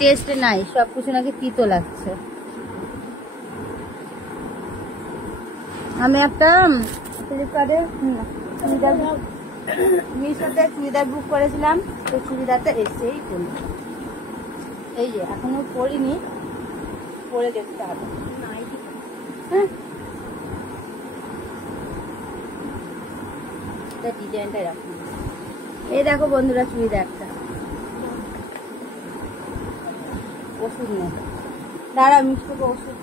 Test নাই, সবকিছু নাকি তিতো লাগছে। আমি একটা ফ্লিপকার্টে মিশোতে চুড়িদার বুক করেছিলাম, তো চুড়িদারটা এসেই পড়ি। এই যে এখনো পরিনি, পরে দেখতে হবে। হ্যাঁ, ডিজাইনটা রাখুন। এই দেখো বন্ধুরা, চুড়িদারটা ওষুধ নেই, দাঁড়া মিষ্টিকে ওষুধ।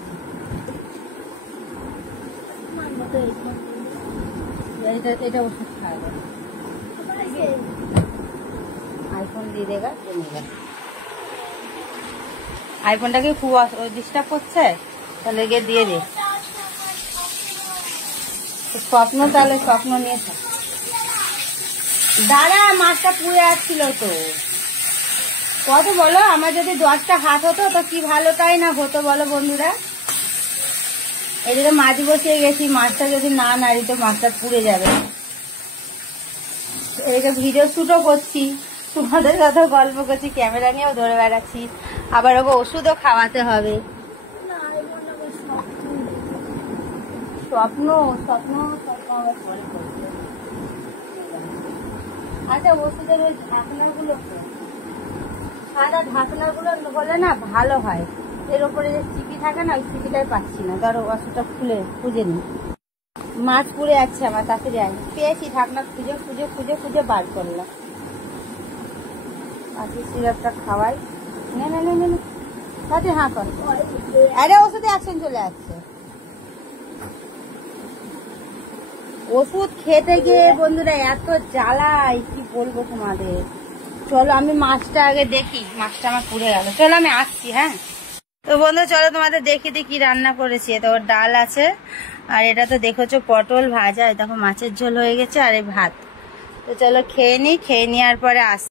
এটা ওষুধ খাওয়া, আইফোন দিয়ে দেগা জমেগা। আইফোনটাকে খুব ডিস্টার্ব করছে, তাহলে গিয়ে দিয়ে দে। স্বপ্ন, তাহলে স্বপ্ন নিয়ে থাক। দাঁড়া, মাছটা পুড়ে আসছিল তো। কত বলো, আমার যদি 10টা হাত হতো তো কি ভালো তাই না হতো বলো বন্ধুরা। এদিকে মাছ বসিয়ে গেছি, মাছটা যদি না নাড়ি তো মাছটা পুড়ে যাবে। এদিকে ভিডিও শুটও করছি, তোমাদের সাথে গল্প করছি, ক্যামেরা নিয়েও ধরে বেড়াচ্ছি, আবার ওকে ওষুধও খাওয়াতে হবে। স্বপ্ন স্বপ্ন স্বপ্ন আবার পরে করছে। আচ্ছা, ওষুধের ওই ঢাকনাগুলো, সাদা ঢাকনাগুলো হলে না ভালো হয়। এর উপরে যে চিপি থাকে না, ওই চিপিটাই পাচ্ছি না। ধরো ওষুধটা খুঁজে নি, মাছ পুড়ে যাচ্ছে আমার, তাড়াতাড়ি আনি। পেয়েছি, ঢাকনা খুঁজে খুঁজে খুঁজে খুঁজে বার করলাম। আজকে সিরাপটা খাওয়াই। না না না না, তাতে হ্যাঁ কর। আরে ওষুধে অ্যাকশন চলে আসছে। ওষুধ খেতে গিয়ে বন্ধুরা এত জ্বালাই, কি বলবো তোমাদের। চলো আমি মাছটা আগে দেখি, মাছটা আমার পুড়ে গেল। চলো আমি আসছি। হ্যাঁ তো বন্ধু, চলো তোমাদের দেখি কি রান্না করেছি। তো ডাল আছে, আর এটা তো দেখেছো পটল ভাজা, দেখো মাছের ঝোল হয়ে গেছে, আর এই ভাত। তো চলো খেয়ে নিই, খেয়ে নেওয়ার পরে আসছি।